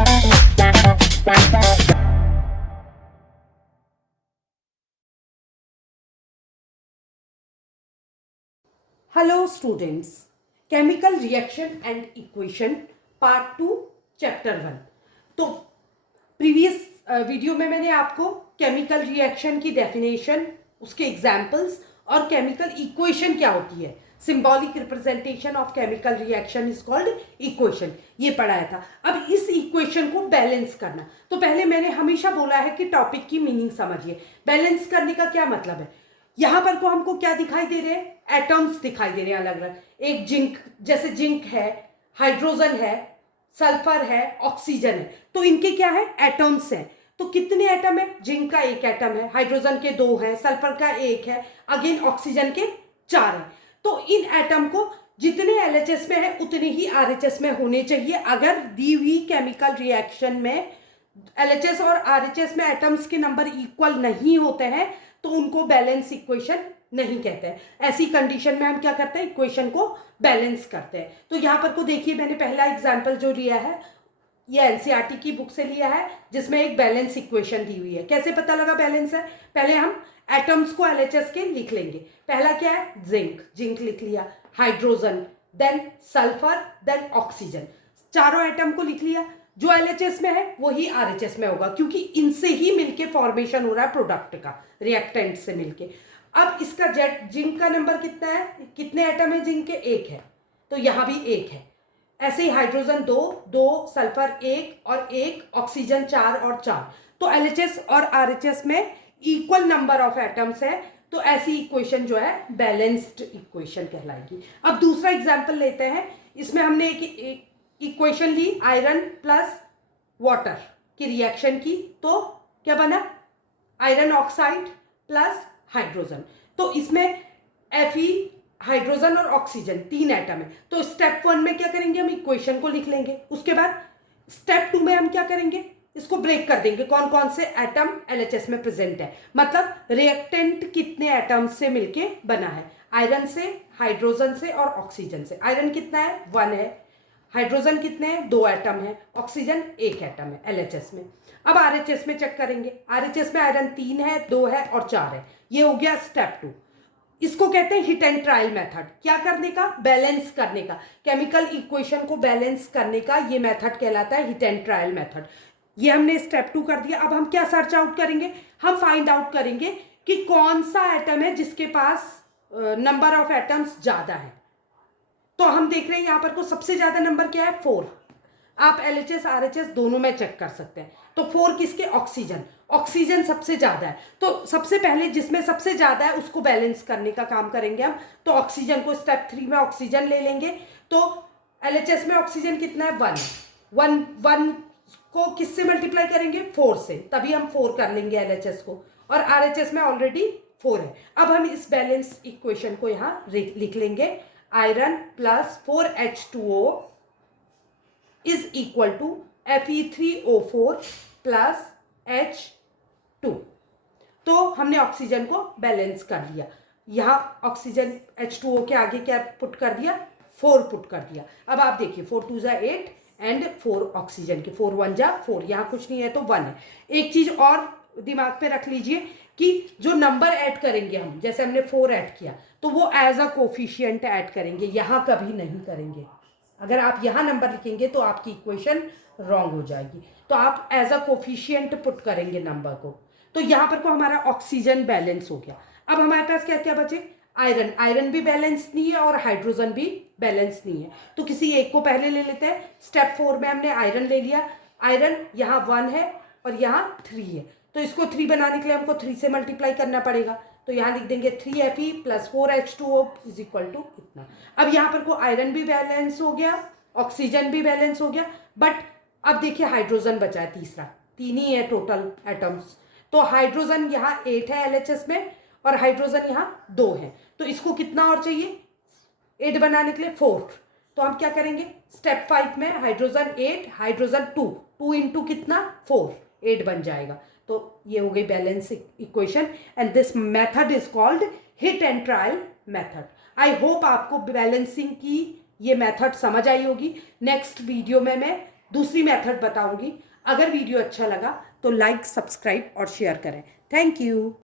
Hello students, chemical reaction and equation part 2 chapter 1। तो previous video में मैंने आपको केमिकल रिएक्शन की डेफिनेशन, उसके एग्जाम्पल्स और केमिकल इक्वेशन क्या होती है, symbolic representation of chemical reaction is called equation, ये पढ़ाया था। अब इस इक्वेशन को बैलेंस करना, तो पहले मैंने हमेशा बोला है कि टॉपिक की मीनिंग समझिए। बैलेंस करने का क्या मतलब है? यहाँ पर को हमको क्या दिखाई दे रहे हैं? एटम्स दिखाई दे रहे हैं अलग अलग। एक जिंक, जैसे जिंक है, हाइड्रोजन है, सल्फर है, ऑक्सीजन है, तो इनके क्या है? एटम्स हैं। तो कितने एटम है? जिंक का एक एटम है, हाइड्रोजन के 2 है, सल्फर का 1 है, अगेन ऑक्सीजन के 4 है। तो इन एटम को जितने एलएचएस में है उतने ही आरएचएस में होने चाहिए। अगर दी हुई केमिकल रिएक्शन में एलएचएस और आरएचएस में एटम्स के नंबर इक्वल नहीं होते हैं तो उनको बैलेंस इक्वेशन नहीं कहते हैं। ऐसी कंडीशन में हम क्या करते हैं? इक्वेशन को बैलेंस करते हैं। तो यहाँ पर को देखिए, मैंने पहला एग्जांपल जो लिया है ये एनसीईआरटी की बुक से लिया है, जिसमें एक बैलेंस इक्वेशन दी हुई है। कैसे पता लगा बैलेंस है? पहले हम एटम्स को एलएचएस के लिख लेंगे। पहला क्या है? जिंक, जिंक लिख लिया, hydrogen, then sulphur, then oxygen, चारों एटम को लिख लिया। जो एलएचएस में है वही आरएचएस में होगा, क्योंकि इनसे ही मिलके फॉर्मेशन हो रहा है प्रोडक्ट का, रिएक्टेंट से मिलके। अब इसका जेट जिंक का नंबर कितना है? कितने एटम है जिंक के? 1 है, तो यहां भी 1 है। ऐसे ही हाइड्रोजन 2, सल्फर 1 और 1, ऑक्सीजन 4 और 4। तो एलएचएस और आरएचएस में इक्वल नंबर ऑफ एटम्स है, तो ऐसी इक्वेशन जो है बैलेंस्ड इक्वेशन कहलाएगी। अब दूसरा एग्जाम्पल लेते हैं। इसमें हमने एक इक्वेशन ली, आयरन प्लस वाटर की रिएक्शन की, तो क्या बना? Iron oxide plus hydrogen. तो इसमें Fe, हाइड्रोजन और ऑक्सीजन 3 एटम है। तो स्टेप 1 में क्या करेंगे? हम इक्वेशन को लिख लेंगे। उसके बाद स्टेप 2 में हम क्या करेंगे? इसको ब्रेक कर देंगे, कौन कौन से एटम एलएचएस में प्रेजेंट है, मतलब रिएक्टेंट कितने एटम से मिलके बना है। आयरन से, हाइड्रोजन से और ऑक्सीजन से। आयरन कितना है? 1 है, हाइड्रोजन कितने हैं? 2 एटम है, ऑक्सीजन 1 एटम है एलएचएस में। अब आरएचएस में चेक करेंगे। आरएचएस में आयरन 3 है, 2 है और 4 है। ये हो गया स्टेप 2। इसको कहते हैं हिट एंड ट्रायल मेथड। क्या करने का? बैलेंस करने का। केमिकल इक्वेशन को बैलेंस करने का ये मेथड कहलाता है हिट एंड ट्रायल मेथड। ये हमने स्टेप 2 कर दिया। अब हम क्या सर्च आउट करेंगे? हम फाइंड आउट करेंगे कि कौन सा एटम है जिसके पास नंबर ऑफ एटम्स ज्यादा है। तो हम देख रहे हैं यहां पर को सबसे ज्यादा नंबर क्या है? 4। आप एलएचएस आरएचएस दोनों में चेक कर सकते हैं। तो 4 किसके? ऑक्सीजन। ऑक्सीजन सबसे ज्यादा है, तो सबसे पहले जिसमें सबसे ज्यादा है उसको बैलेंस करने का काम करेंगे हम। तो ऑक्सीजन को स्टेप 3 में ऑक्सीजन ले लेंगे। तो एलएचएस में ऑक्सीजन कितना है? 1। 1 को किससे मल्टीप्लाई करेंगे? 4 से, तभी हम 4 कर लेंगे एलएचएस को। और आरएचएस में ऑलरेडी 4 है। अब हम इस बैलेंस इक्वेशन को यहां लिख लेंगे। Iron plus 4H2O is equal to Fe3O4 plus H2। तो हमने ऑक्सीजन को बैलेंस कर लिया। यहां ऑक्सीजन H2O के आगे क्या पुट कर दिया? 4 पुट कर दिया। अब आप देखिए 4 2 जा 8 एंड 4 ऑक्सीजन के 4 1 जा 4। यहां कुछ नहीं है तो 1 है। एक चीज और दिमाग पे रख लीजिए कि जो नंबर ऐड करेंगे हम, जैसे हमने 4 ऐड किया, तो वो एज अ कोफिशिएंट ऐड करेंगे, यहां कभी नहीं करेंगे। अगर आप यहां नंबर लिखेंगे तो आपकी इक्वेशन रॉन्ग हो जाएगी। तो आप एज अ कोफिशिएंट पुट करेंगे नंबर को। तो यहां पर को हमारा ऑक्सीजन बैलेंस हो गया। अब हमारे पास क्या क्या बचे? आयरन। आयरन भी बैलेंस नहीं है और हाइड्रोजन भी बैलेंस नहीं है, तो किसी एक को पहले ले लेते हैं। स्टेप 4 में हमने आयरन ले लिया। आयरन यहाँ 1 है और यहाँ 3 है, तो इसको 3 बनाने के लिए हमको 3 से मल्टीप्लाई करना पड़ेगा। तो यहाँ लिख देंगे 3Fe plus 4H2O is equal to इतना। अब यहाँ पर को आयरन भी बैलेंस हो गया, ऑक्सीजन भी बैलेंस हो गया, बट अब देखिए हाइड्रोजन बचा है तीसरा। 3 ही है टोटल एटम्स। तो हाइड्रोजन यहाँ 8 है एलएचएस में और हाइड्रोजन यहाँ 2 है। तो इसको कितना और चाहिए 8 बनाने के लिए? 4। तो हम क्या करेंगे? स्टेप 5 में हाइड्रोजन 8, हाइड्रोजन 2 इंटू कितना? 4, 8 बन जाएगा। तो ये हो गई balance equation and this method is called hit and trial method. I hope आपको बैलेंसिंग की ये मेथड समझ आई होगी। नेक्स्ट वीडियो में मैं दूसरी मेथड बताऊंगी। अगर वीडियो अच्छा लगा तो लाइक, सब्सक्राइब और शेयर करें। Thank you.